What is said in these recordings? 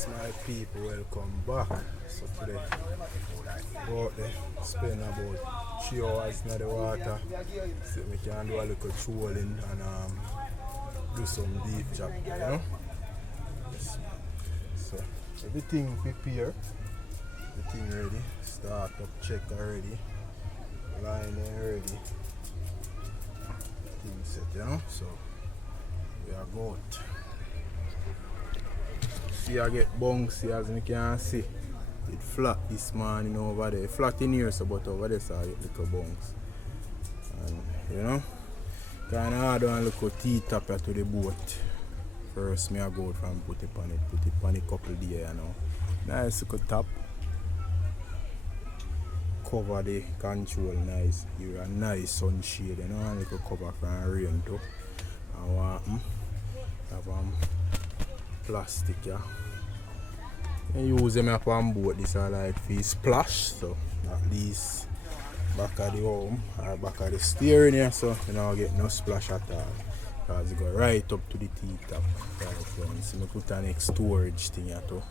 Yes, my people, welcome back. So today, go out there, spend about 3 hours in the water, so we can do a little trolling and do some deep job, you know? Yes, man. So everything prepared, everything ready, start up check already, line ready, everything set, you know? So we are going. See, I get bouncy as you can see. It flat this morning over there. Flat in here, so but over there so I get little bounce. And you know, kinda hard to look at T-top to the boat. First me I go out from put it on it couple days, you know. Nice little top. Cover the control nice. Here a nice sunshade, you know, and little cover from rain too. And have plastic, yeah. I use them up on boat. This are like for splash, so at least back of the home or back of the steering here, so you don't get no splash at all. Because it go right up to the T-top right front. So I put a next storage thing here too.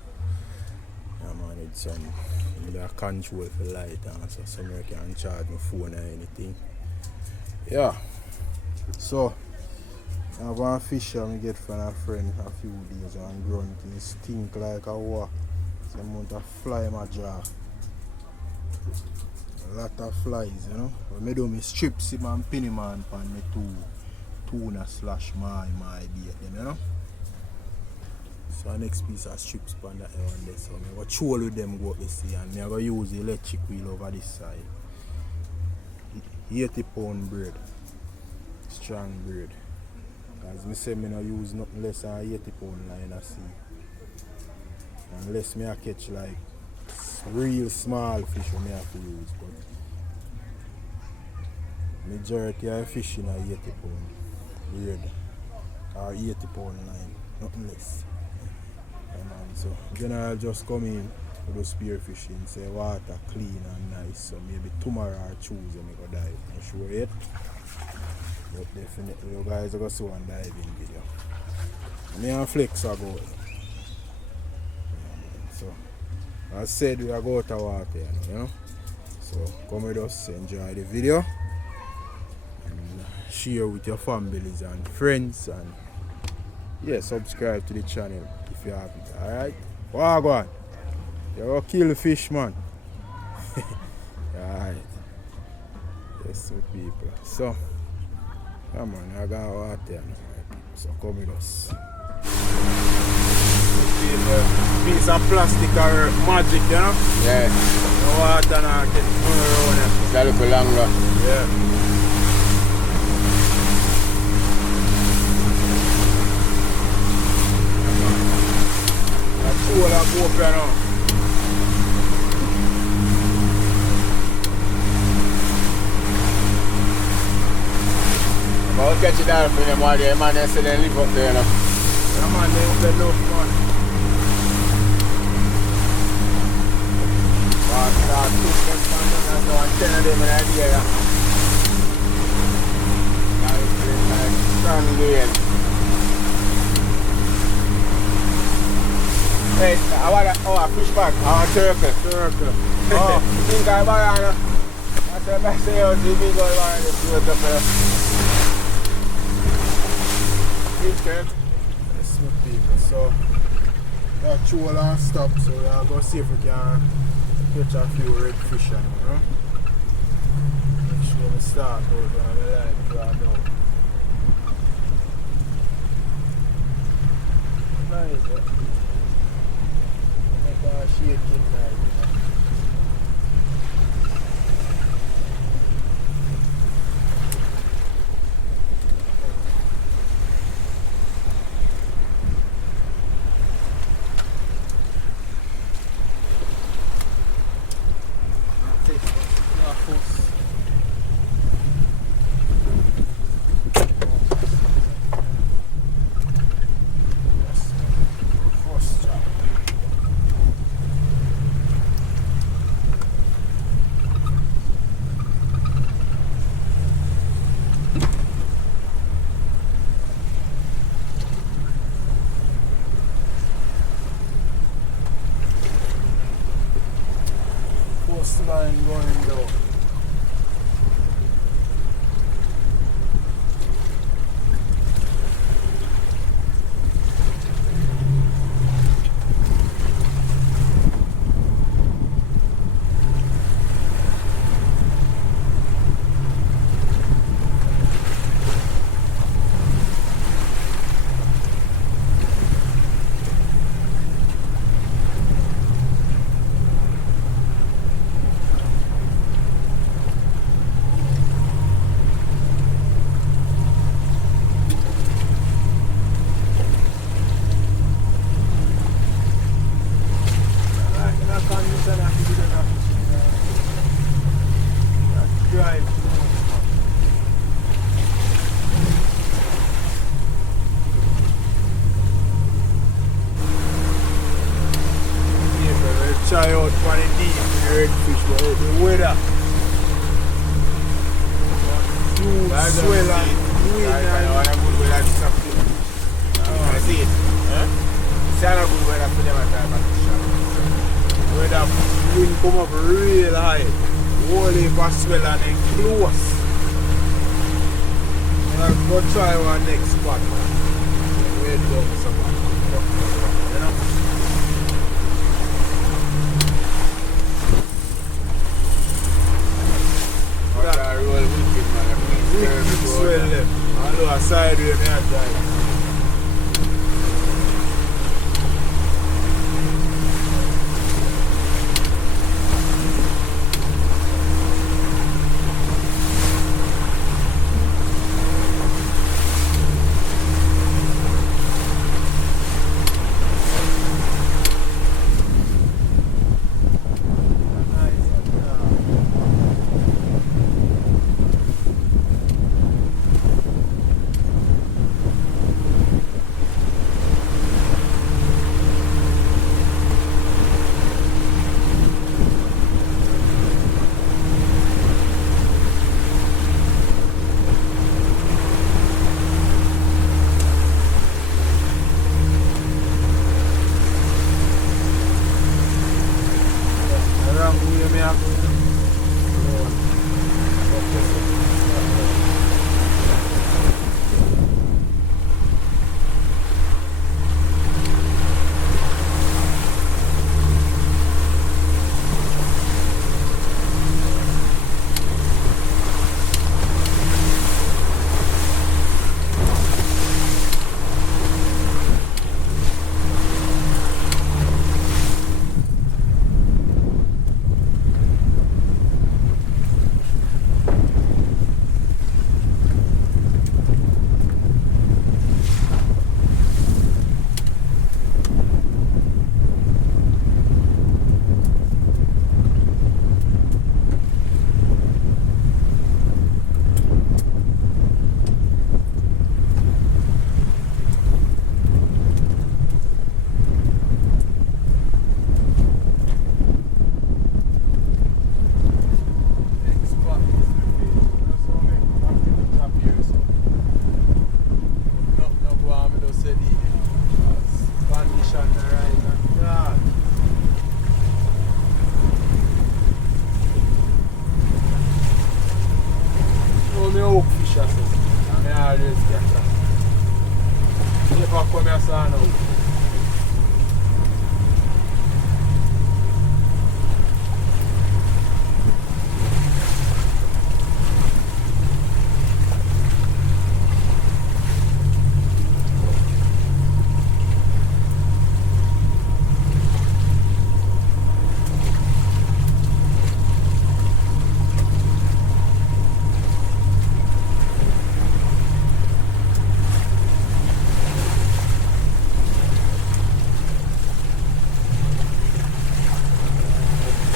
Yeah, man, it's a control for light and so I can charge my phone or anything. Yeah. So I have one fish I get from a friend a few days and grunt. It stink like a walk. So I'm going to fly my jaw. A lot of flies, you know. But I do my strips and penny man on my tuna slash my bait them, you know. So next piece of strips on that one there. So I'm going to troll with them go up this sea and I'm going to use the electric wheel over this side. 80-pound braid. Strong braid. As I say, I don't use nothing less than 80-pound line I see. Unless I catch like real small fish I have to use. But majority of fish in a 80-pound weird or 80-pound line, nothing less. So general just come in to do spearfishing, say water clean and nice. So maybe tomorrow or Tuesday I go dive. Not sure yet. But definitely you guys are going to see one diving video. Me and Flex are going. So as I said, we are going to water, you know. So come with us, enjoy the video and share with your families and friends, and yeah, subscribe to the channel if you haven't. Alright? Wow, go on. You're going to kill the fish, man. Alright. Yes, my people. So come on, I got water now, so come with us. Piece of plastic or magic, you know? Yeah. The water now get turn around it. It's a little longer. Yeah. That's cool that go up here now. I'll catch it out for them while the man they say they live up there, you know. Yeah, man, they up there enough, man. Start pushing them and 10 of them in the idea. Like strong gale. Hey, I want a fish bag. I want turtle. Oh, you think I buy it? I said, I say, oh, see me go around and do it up there. Yes, my people. So, that troll and stop. So, we'll go see if we can catch a few red fish, you know. Make sure we start out on the line right now. Nice, eh? Make a shaking night. Coastline going down. Try out for the deep redfish, but the weather huge swell and wind and I good weather to something. I see it. It's not good weather for them at time at the shop. weather wind come up real high. Whole heap of swell and then close. I'll go try one next spot, man. Wait down somewhere. You know? Wicked swell left. I know a side way me a drive.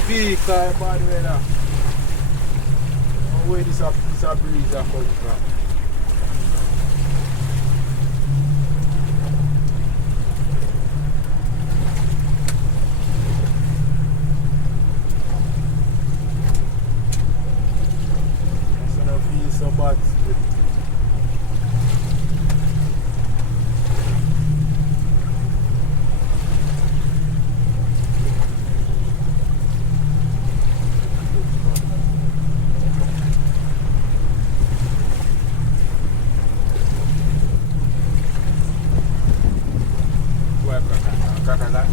Big car bad weather. Where this a breeze a come from. That's gonna feel so bad. Kakala.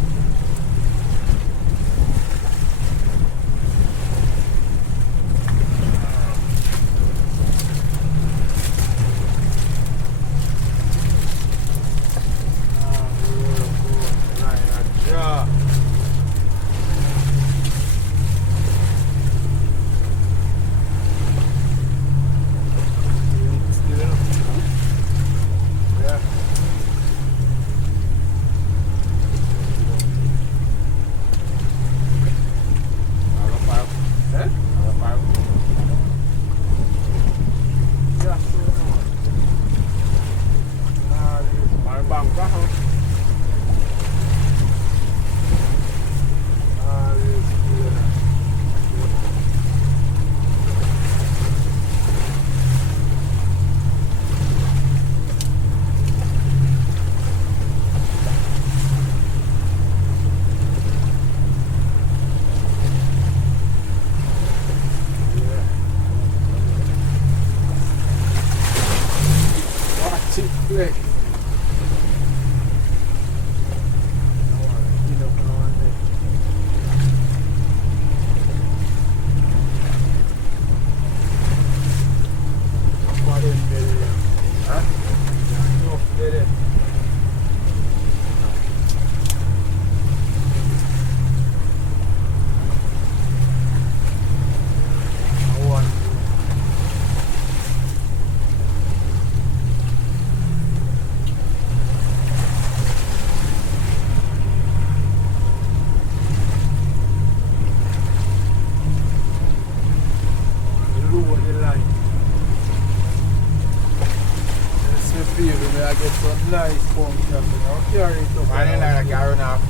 Nice pump, I'll carry it up. I didn't like carry now.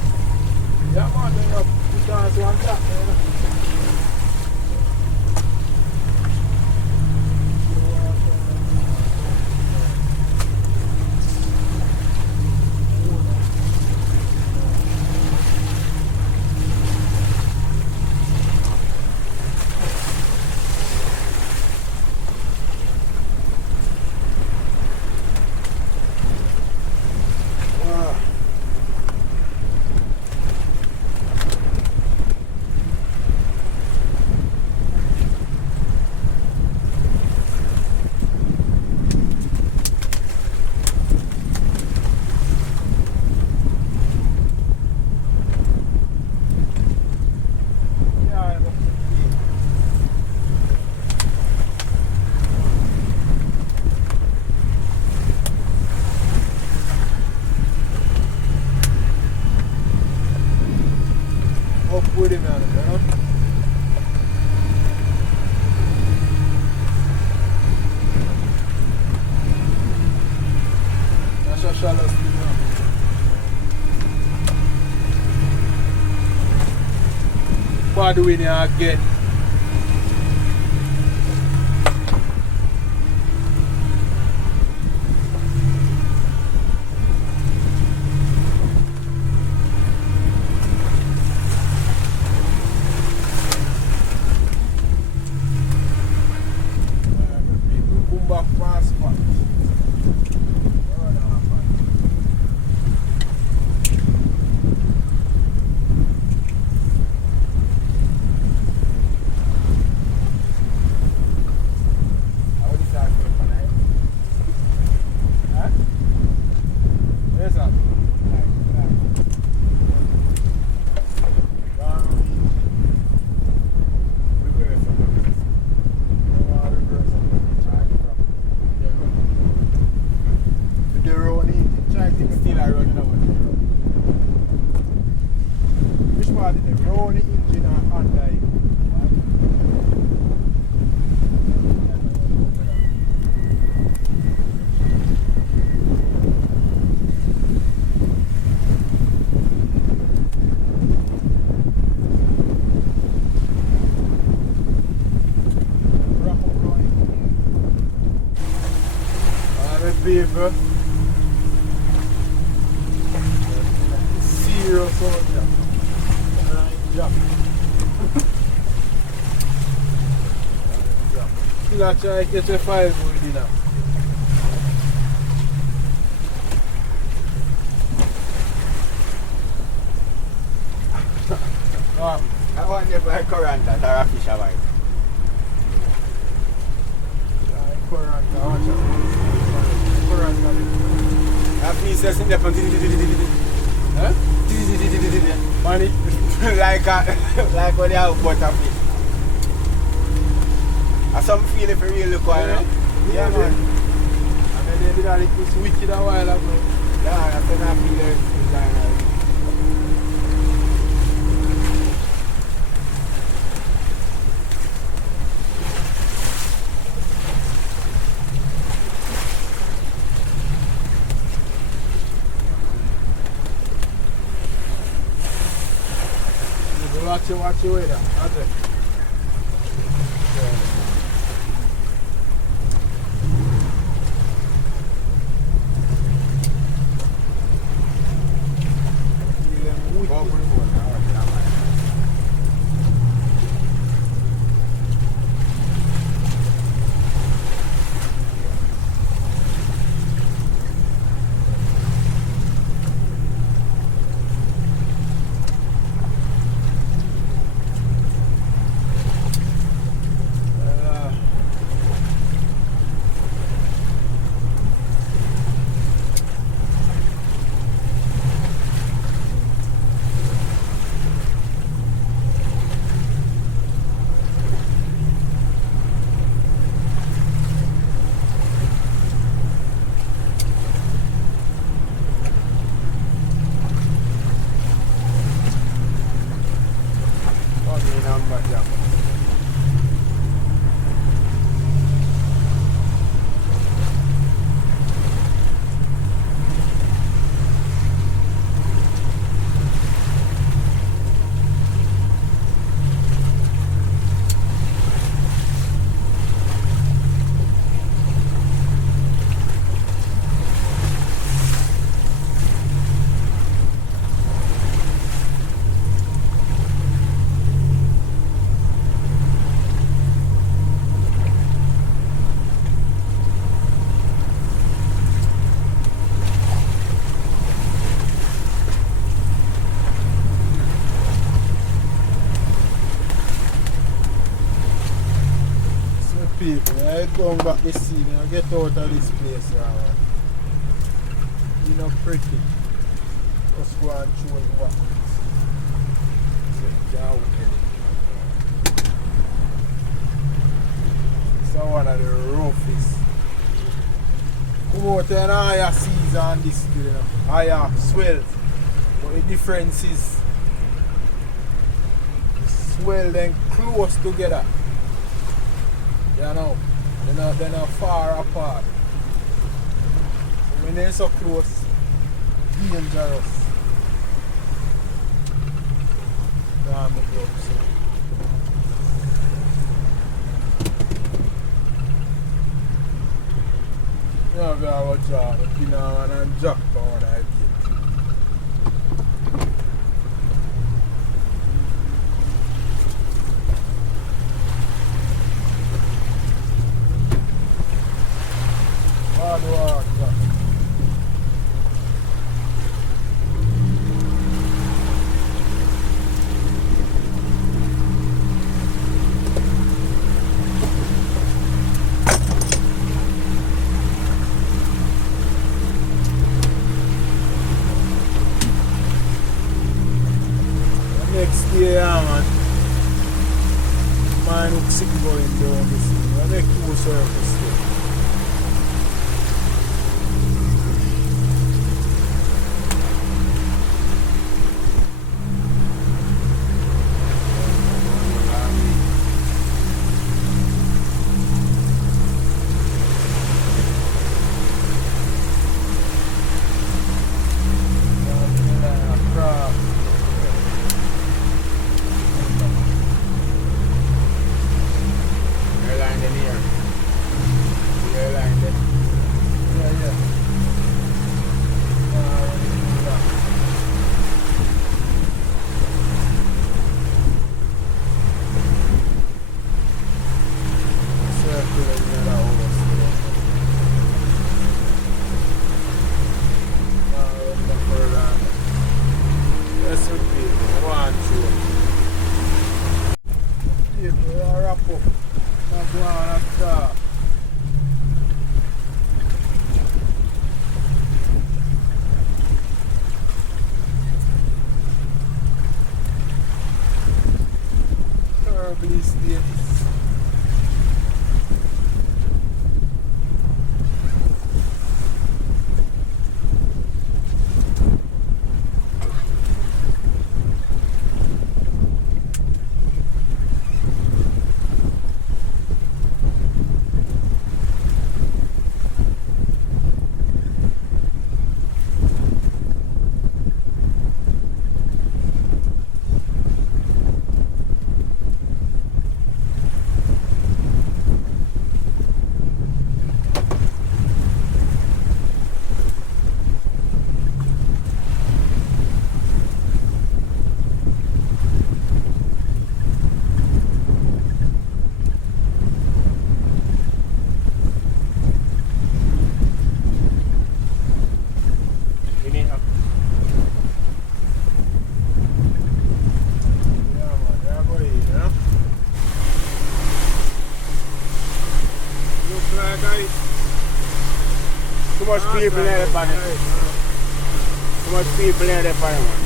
Yeah, man, then you put on to one tap, with him on it, you know? That's a shallow speed now. Bad winning again. Paper. Serious on jump. Still a try to catch a 5 with it now. Ah, I want to buy current or a fish a white. current, I want to current. That piece is in the front. Huh? Money? like when you have butterfish. I some feel if you really look at it. Yeah, man. And then they did that, it was wicked a while ago. Yeah, that's when I feel it. Watch your way there. That's it. People, I going back this scene, I get out of this place, yeah. You know, pretty. Just go and show you what. It's one of the roughest. Come out and higher seas on this, you know. Higher swell. But the difference is the swell then close together. You know, they're not far apart. So when they're so close, dangerous. Damn it, yeah, we are watching the Pinaman and Jack on that. Hard work. Next year, man. Mine looks sick going down this thing. I make 2 circles here. That's what people want to. People wrap up. Not go on after. Terribly status. Too much people in the pan. Too much people in the pan, man.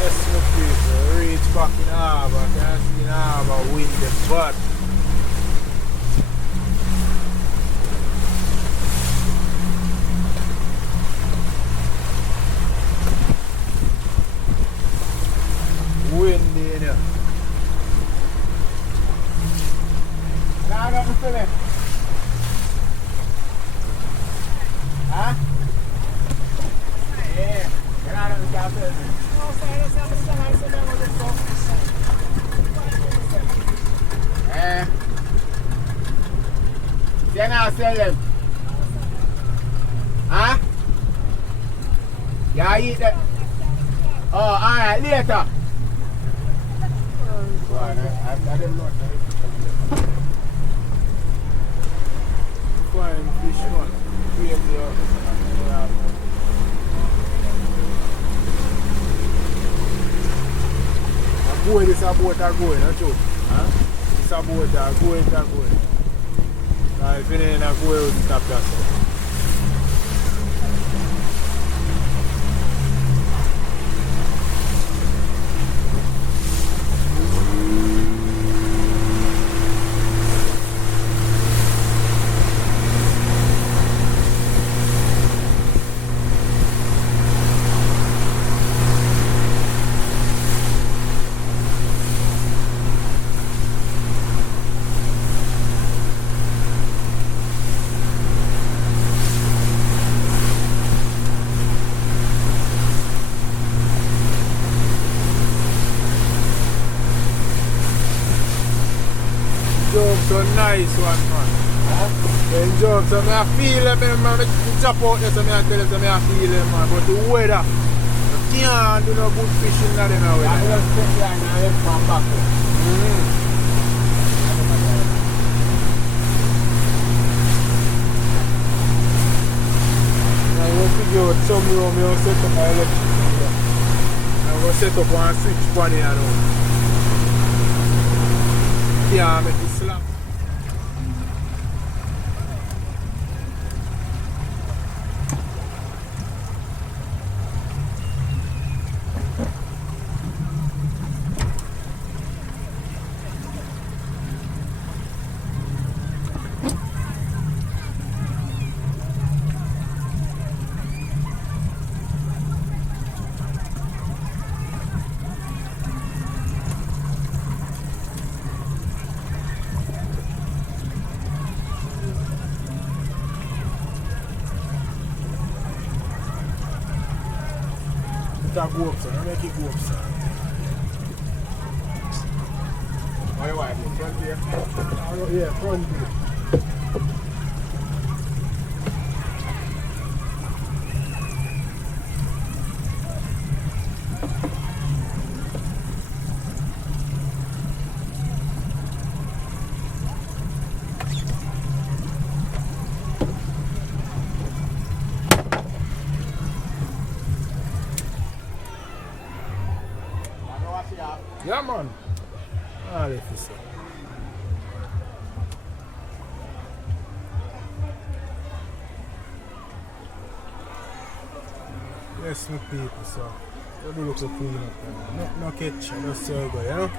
Yes, my people, reach back in harbour, can't see in harbour, wind the bad. Windy in here. Now I got to fill it. Huh? Yeah. You're not going to fill it. Eh? Then I'll sell them. Huh? Yeah, I eat that. Oh, alright, later. I don't know. Fine fish, man. Crazy out. A boat, this a boat are going, not true? Huh? This a boat are going. If you ain't go, you stop that. Jokes are nice one, man. The jokes, so I feel them, man. I jump out there, so I tell you, so I feel them, man. But the weather, you can't do no good fishing in the weather. I just sit here and I let come back. I will figure out some room, you set up my electricity. I'm going to set up one switch for the other one. Yeah, make it slap. That go up, sir. Make it go up, sir. Why you want me? Front here? Yeah, front here. Yeah, man. All if you say. Yes, my people, so. You do look so clean up there. No catch, just so go, you know?